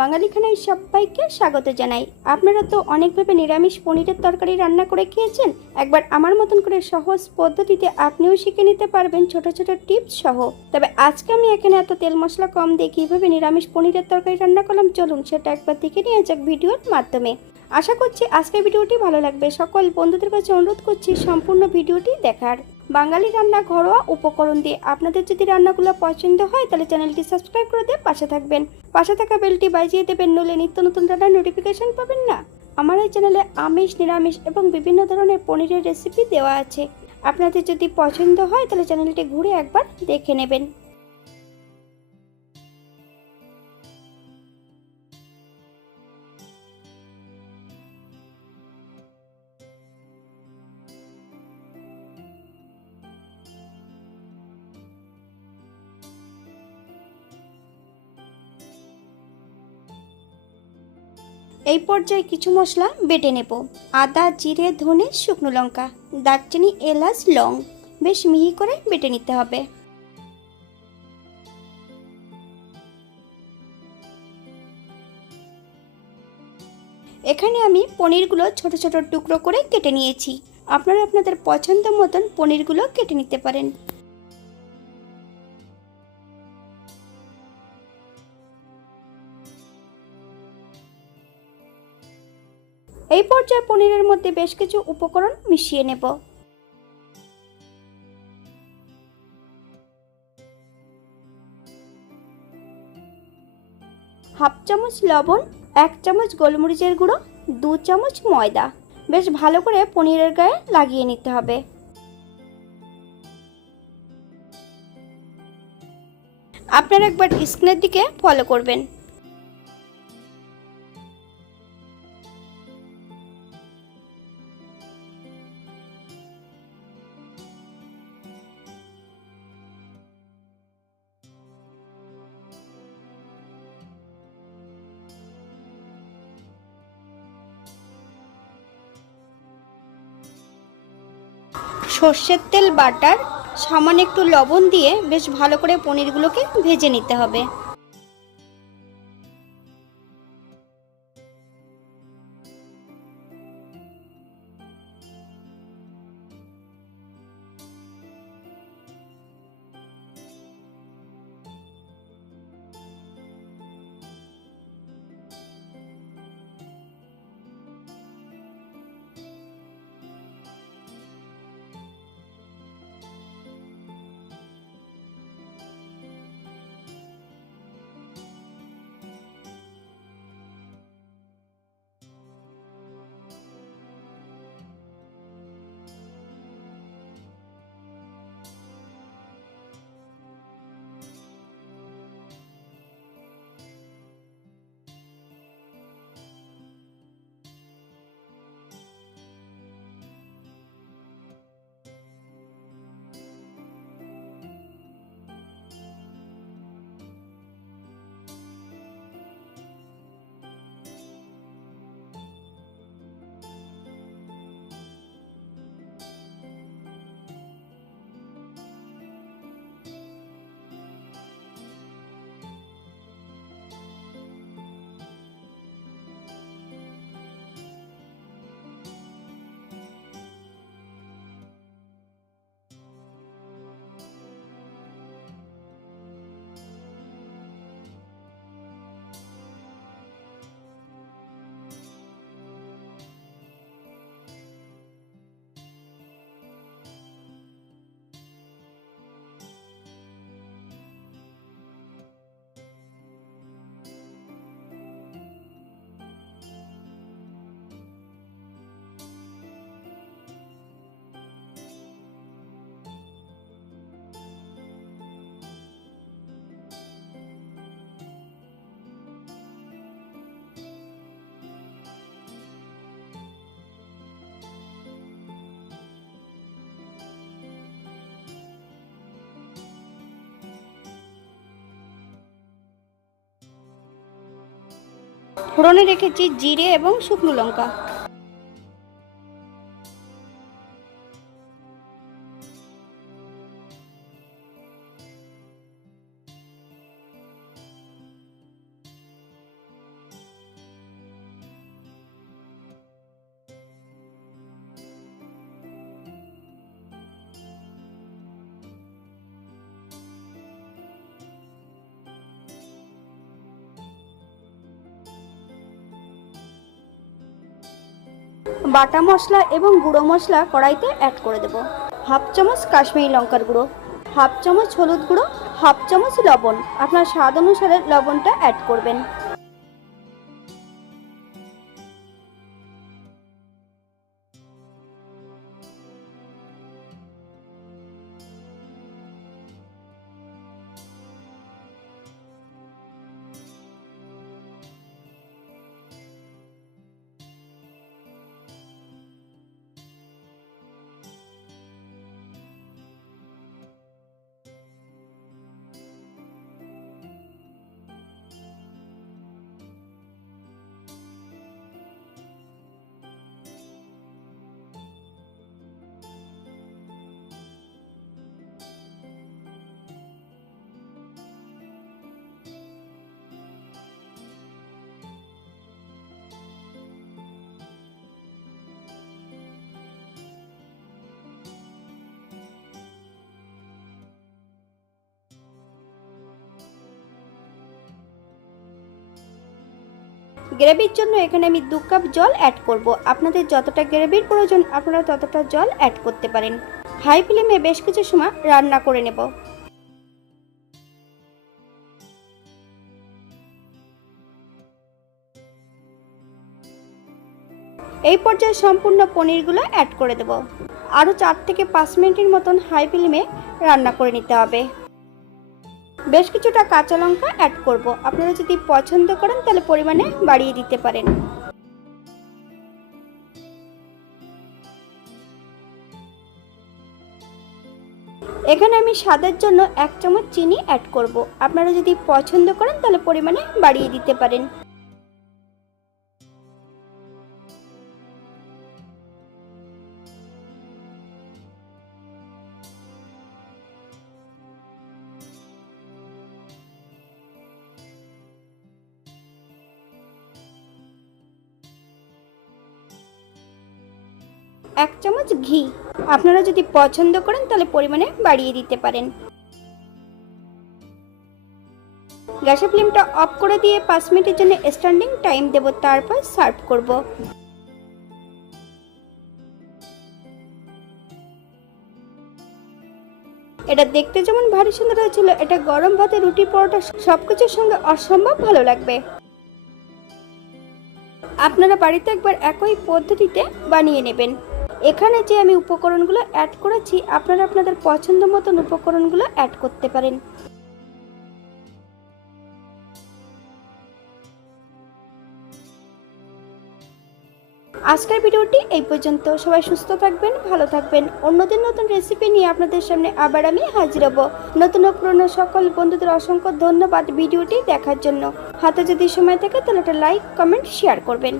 বাঙালি খানায় সবাইকে স্বাগত জানাই। আপনারা তো অনেকভাবে নিরামিষ পনিরের তরকারি রান্না করে খেয়েছেন। একবার আমার মতন করে সহজ পদ্ধতিতে আপনিও শিখে নিতে পারবেন ছোট ছোট টিপস সহ। তবে আজকে আমি এখানে এত তেল মশলা কম দিয়ে কীভাবে নিরামিষ পনিরের তরকারি রান্না করলাম, চলুন সেটা একবার দেখে নিয়ে যাক ভিডিওর মাধ্যমে। আশা করছি আজকের ভিডিওটি ভালো লাগবে। সকল বন্ধুদের কাছে অনুরোধ করছি সম্পূর্ণ ভিডিওটি দেখার। বাঙালি রান্না ঘরোয়া উপকরণ দিয়ে আপনাদের যদি রান্নাগুলো পছন্দ হয়, তাহলে চ্যানেলটি সাবস্ক্রাইব করে দিয়ে পাশে থাকবেন। পাশে থাকা বেলটি বাজিয়ে দেবেন নলে নিত্য নতুন রান্নার নোটিফিকেশন পাবেন না। আমার এই চ্যানেলে আমিষ, নিরামিষ এবং বিভিন্ন ধরনের পনিরের রেসিপি দেওয়া আছে। আপনাদের যদি পছন্দ হয়, তাহলে চ্যানেলটি ঘুরে একবার দেখে নেবেন। এই পর্যায়ে কিছু মশলা বেটে নেব। আদা, জিরে, ধনে, শুকনো লঙ্কা, দারচিনি, এলাচ, লং। বেশ মিহি করে বেটে নিতে হবে। এখানে আমি পনিরগুলো ছোট ছোট টুকরো করে কেটে নিয়েছি। আপনারা আপনাদের পছন্দ মতন পনিরগুলো কেটে নিতে পারেন। এই পর্যায়ে পনিরের মধ্যে বেশ কিছু উপকরণ মিশিয়ে নেব। হাফ চামচ লবণ, এক চামচ গোলমরিচের গুঁড়ো, দু চামচ ময়দা। বেশ ভালো করে পনিরের গায়ে লাগিয়ে নিতে হবে। আপনারা একবার স্ক্রিনের দিকে ফলো করবেন। সর্ষের তেল বাটার সামান্য একটু লবণ দিয়ে বেশ ভালো করে পনিরগুলোকে ভেজে নিতে হবে। ফোড়নে রেখেছি জিরে এবং শুকনো লঙ্কা। বাটা মশলা এবং গুঁড়ো মশলা কড়াইতে অ্যাড করে দেব। হাফ চামচ কাশ্মীরি লঙ্কার গুঁড়ো, হাফ চামচ হলুদ গুঁড়ো, হাফ চামচ লবণ। আপনার স্বাদ অনুসারে লবণটা অ্যাড করবেন। গ্রেভির জন্য এখানে আমি দু কাপ জল অ্যাড করব। আপনাদের যতটা গ্রেভির প্রয়োজন, আপনারা ততটা জল অ্যাড করতে পারেন। হাই ফ্লেমে বেশ কিছু সময় রান্না করে নেব। এই পর্যায়ে সম্পূর্ণ পনিরগুলো অ্যাড করে দেব। আরও চার থেকে পাঁচ মিনিটের মতন হাই ফ্লেমে রান্না করে নিতে হবে। বেশ কিছুটা কাঁচা লঙ্কা অ্যাড করব। আপনারা যদি পছন্দ করেন, তাহলে পরিমাণে বাড়িয়ে দিতে পারেন। এখানে আমি স্বাদের জন্য এক চামচ চিনি অ্যাড করব। আপনারা যদি পছন্দ করেন, তাহলে পরিমাণে বাড়িয়ে দিতে পারেন। এক চামচ ঘি। আপনারা যদি পছন্দ করেন, তাহলে পরিমাণে বাড়িয়ে দিতে পারেন। গ্যাসের ফ্লেমটা অফ করে দিয়ে পাঁচ মিনিটের জন্য স্ট্যান্ডিং টাইম দেব, তারপর সার্ভ করব। এটা দেখতে যেমন ভারী সুন্দর হয়েছিল, এটা গরম ভাতে রুটি পরোটা সবকিছুর সঙ্গে অসম্ভব ভালো লাগবে। আপনারা বাড়িতে একবার একই পদ্ধতিতে বানিয়ে নেবেন। এখানে যে আমি উপকরণগুলো অ্যাড করেছি, আপনারা আপনাদের পছন্দ মতন উপকরণগুলো অ্যাড করতে পারেন। আজকের ভিডিওটি এই পর্যন্ত। সবাই সুস্থ থাকবেন, ভালো থাকবেন। অন্যদিন নতুন রেসিপি নিয়ে আপনাদের সামনে আবার আমি হাজির হব। নতুন ও পুরনো সকল বন্ধুদের অসংখ্য ধন্যবাদ ভিডিওটি দেখার জন্য। হাতে যদি সময় থাকে তাহলে একটা লাইক কমেন্ট শেয়ার করবেন।